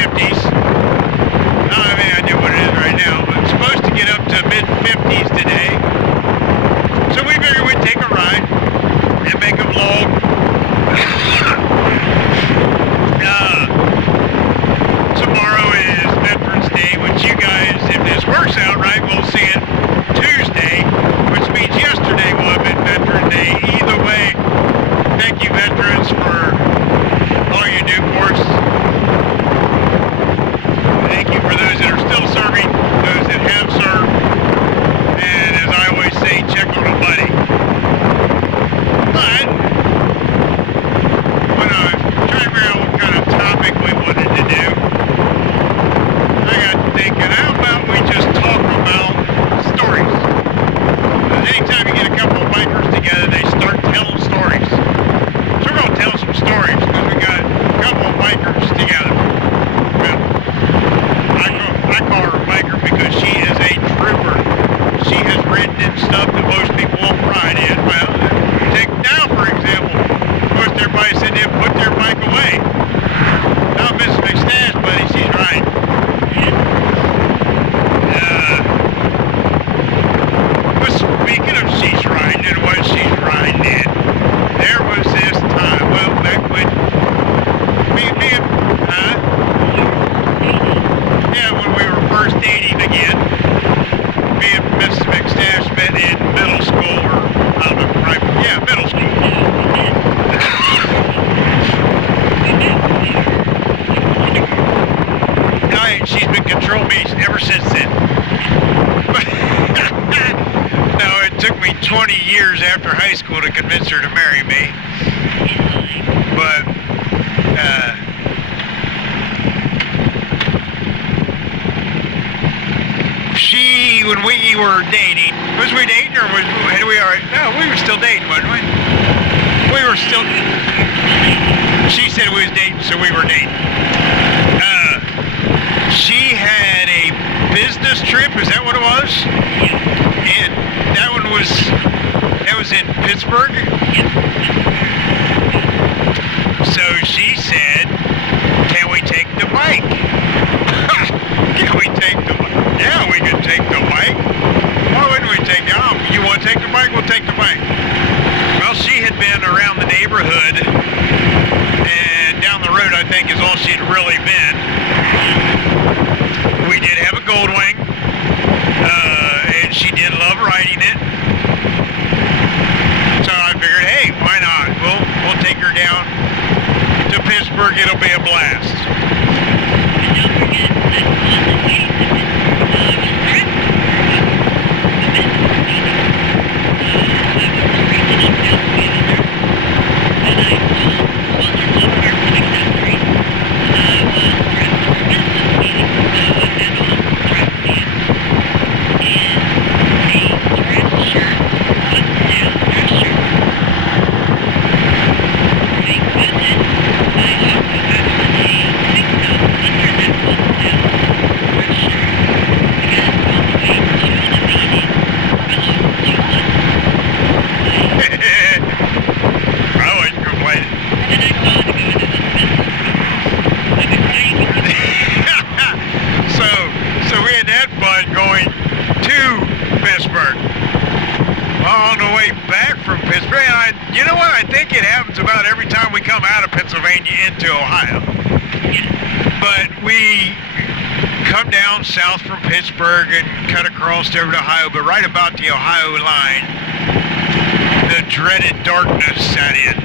mid-50s. I have any idea what it is right now, but it's supposed to get up to mid-50s today. So we figured we'd take a ride and make a vlog. Tomorrow is Veterans Day, which you guys, if this works out right, will see it Tuesday, which means yesterday will have been Veterans Day. Either way, thank you, veterans, for all you do for us. Thank you for those that are still serving, those that have served, and as I always say, check on a buddy. But when I was trying to figure out what kind of topic we wanted to do, I got thinking, how about we just talk about stories? Anytime you get a couple of bikers together, they start telling stories. So we're going to tell some stories because we got a couple of bikers together. Well, I call her a biker because she is a trooper. She has ridden in stuff that most people won't ride in. Well, take now, for example, most everybody said they'd put their bike away. Now Mrs. McStash, buddy, she's riding. But speaking of she's riding and what she's riding in, there was this time, well, back when when we were first dating again, me and Mrs. McStash met in middle school, or I don't know, private, yeah, middle school. She's been controlling me ever since then. No, it took me 20 years after high school to convince her to marry me. But, when we were dating, was we dating or had we already? No, we were still dating, wasn't we? We were still, she said we was dating, so we were dating. She had a business trip, is that what it was? And that was in Pittsburgh? So she said, can we take the bike? Can we take the bike? Yeah, we can take the bike. Why wouldn't we take it? Oh, you want to take the bike? We'll take the bike. Well, she had been around the neighborhood, and down the road, I think, is all she'd really been. We did have a Goldwing, and she did love riding it. So I figured, hey, why not? We'll take her down to Pittsburgh. It'll be a blast. Into Ohio, but we come down south from Pittsburgh and cut across over to Ohio, but right about the Ohio line, the dreaded darkness set in.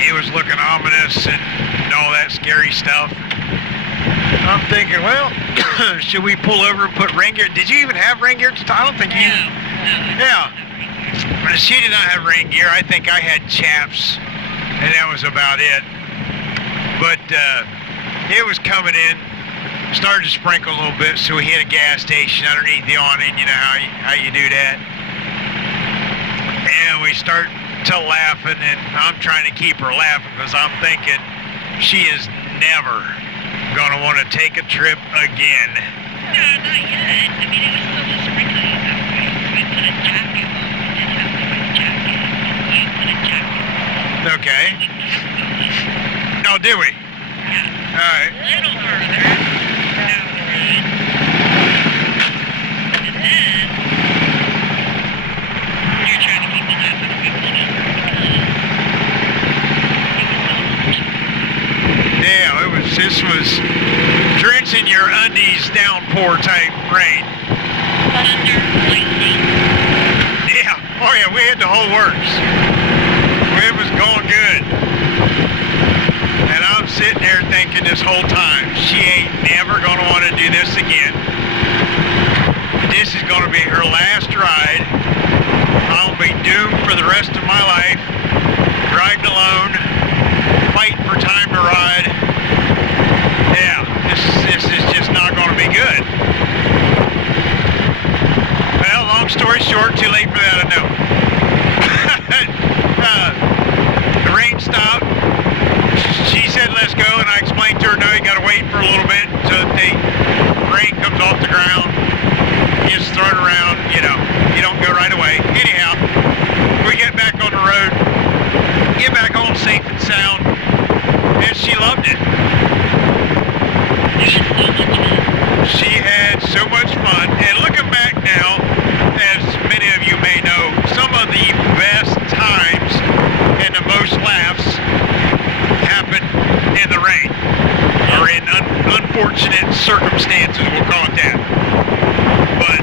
It was looking ominous and all that scary stuff. I'm thinking, well, should we pull over and put rain gear? Did you even have rain gear at the time? I don't think you. Yeah. She did not have rain gear. I think I had chaps, and that was about it. But it was coming in, started to sprinkle a little bit, so we hit a gas station underneath the awning. You know how you do that. And we start to laughing, and I'm trying to keep her laughing because I'm thinking she is never going to want to take a trip again. No, not yet. I mean, it was still just sprinkling that way. We put a jacket on. We did have to put a jacket on. You put a jacket on. Okay. No, did we? Yeah. All right. A little further down the road. And then you're trying to keep the knife out of my cookie because This was drenching your undies downpour type rain. thunder, lightning. Yeah. Oh yeah, we had the whole works. It was going good. And I'm sitting there thinking this whole time, she ain't never gonna want to do this again. This is gonna be her last ride. I'll be doomed for the rest of my life, riding alone, fighting for time to ride. Yeah, this is just not gonna be good. Well, long story short, too late for that, I know. The rain stopped. She said, let's go, and I explained to her, no, you gotta wait for a little bit until the rain comes off the ground, gets thrown around, you know, you don't go right away. Anyhow, we get back on the road, get back home safe and sound, and she loved it. She had so much fun, and looking back now, as many of you may know, some of the best times and the most laughs happen in the rain, or in unfortunate circumstances, we'll call it that. But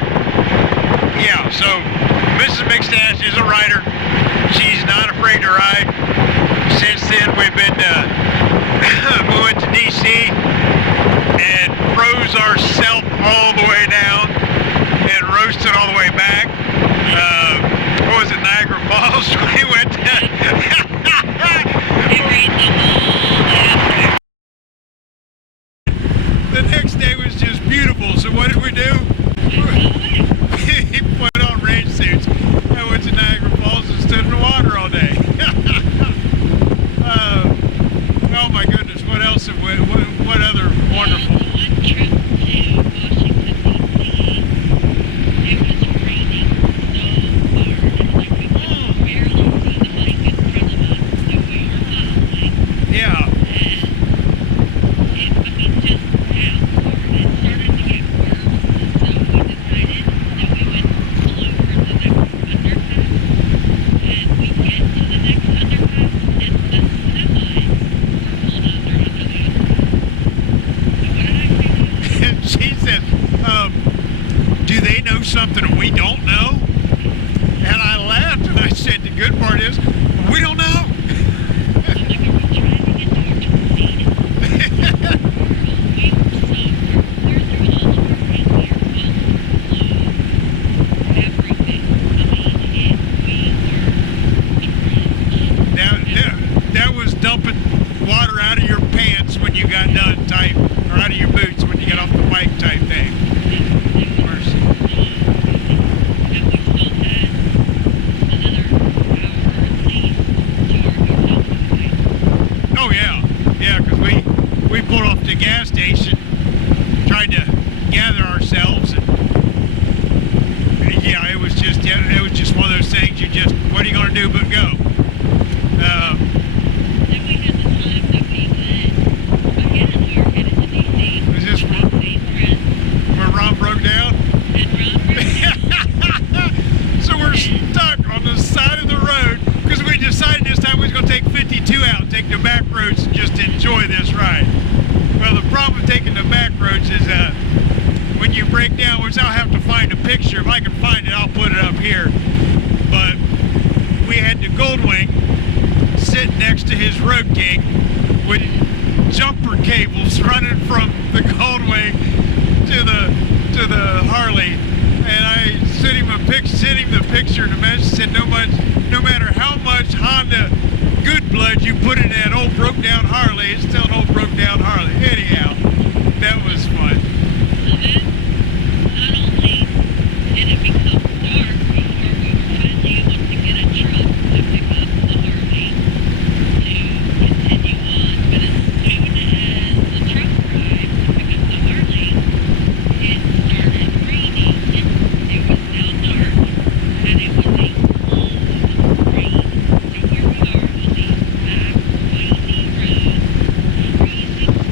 yeah, so Mrs. McStash is a rider. She's not afraid to ride. Since then, we went to DC and froze ourselves all the way down and roasted all the way back. What was it, Niagara Falls? We went to the next day was just beautiful. So what did we do? We put on rain suits and went to Niagara Falls and stood in the water all day. Oh my goodness! What else? What other wonderful? One trip to Washington D.C. It was raining so hard that we could barely see the bike in front of us, so we were following. Yeah. Just now, it started to get worse, so we decided that we would pull over the next underpass, and we get to the next underpass, and the semis were pulled under the So what did I say to you? She said, do they know something we don't know? And I laughed and I said, the good part is, we don't know. I'm like, are we trying to get to our tornado? We were so, we're through all of our reindeer, all of our clothes, everything. I mean, we were drenched. That was dumping water out of your pants when you got done type, or out of your boots when you get off the bike type thing. Mercy. And we still had another hour at least to our hotel tonight. Oh yeah, because we pulled off the gas station, tried to gather ourselves, and yeah, it was just one of those things. What are you gonna do but go? Then we had the time that we went, again, we were headed to D.C. Is this where Ron broke down? And Ron So we're stuck on the side of the road because we decided this time we was going to take 52 out, take the back roads, and just enjoy this ride. Well, the problem with taking the back roads is when you break down, which I'll have to find a picture. If I can find it, I'll put it up here. But we had the Goldwing sitting next to his Road King with jumper cables running from the Goldwing to the Harley. And I sent him the picture, and the message said, no matter how much Honda good blood you put in that old broke down Harley, it's still an old broke down Harley. Anyhow, that was fun. So then, not only did it become dark before we were finally able to get a truck to pick up the Harley to continue on, but as soon as the truck arrived to pick up the Harley, it started raining, and it was now dark, and it was a cold rain. So here we are on these back windy roads, freezing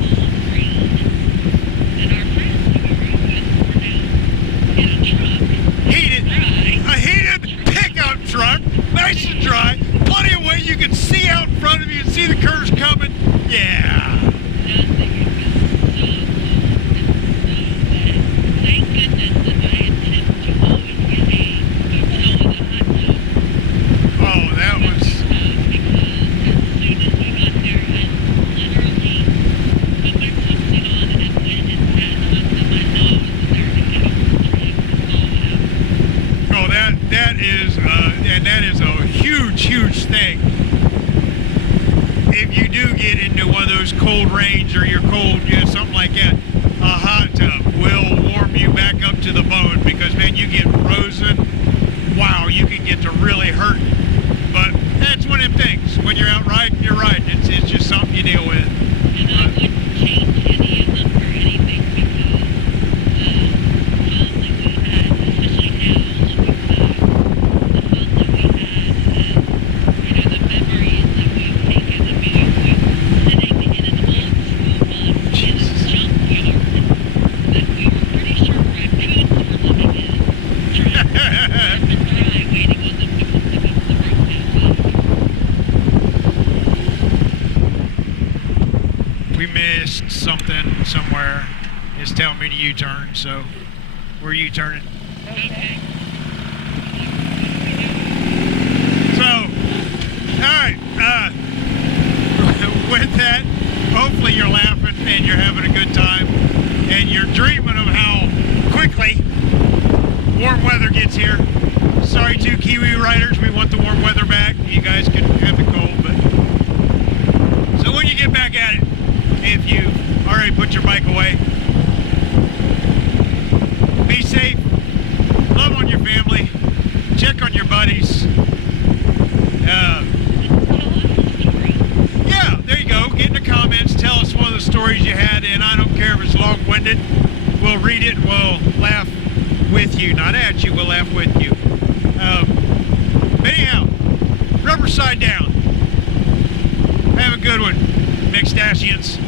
huge thing. If you do get into one of those cold rains or you're cold, something like that, a hot tub will warm you back up to the bone because, man, you get frozen. Wow, you can get to really hurt. But that's one of them things. When you're out riding, you're riding. It's just something you deal with. And I wouldn't change any of them for anything because the fun that we had, especially now looking back, the fun that we had and, the memories that we've taken. I mean, we sitting in an old school bus in a junkyard that we were pretty sure raccoons were living in, trying to park and dry, waiting on them to come pick up the broken bike. We missed something somewhere. It's telling me to U-turn, so we're U-turning. Okay. So, alright, with that, hopefully you're laughing and you're having a good time and you're dreaming of how quickly warm weather gets here. Sorry to Kiwi riders, we want the warm weather back. You guys can have the cold, but... So when you get back at it, if you already put your bike away, be safe, love on your family, check on your buddies. Yeah, there you go. Get in the comments, tell us one of the stories you had, and I don't care if it's long-winded. We'll read it, we'll laugh with you. Not at you, we'll laugh with you. Anyhow, rubber side down. Have a good one, Mixtashians.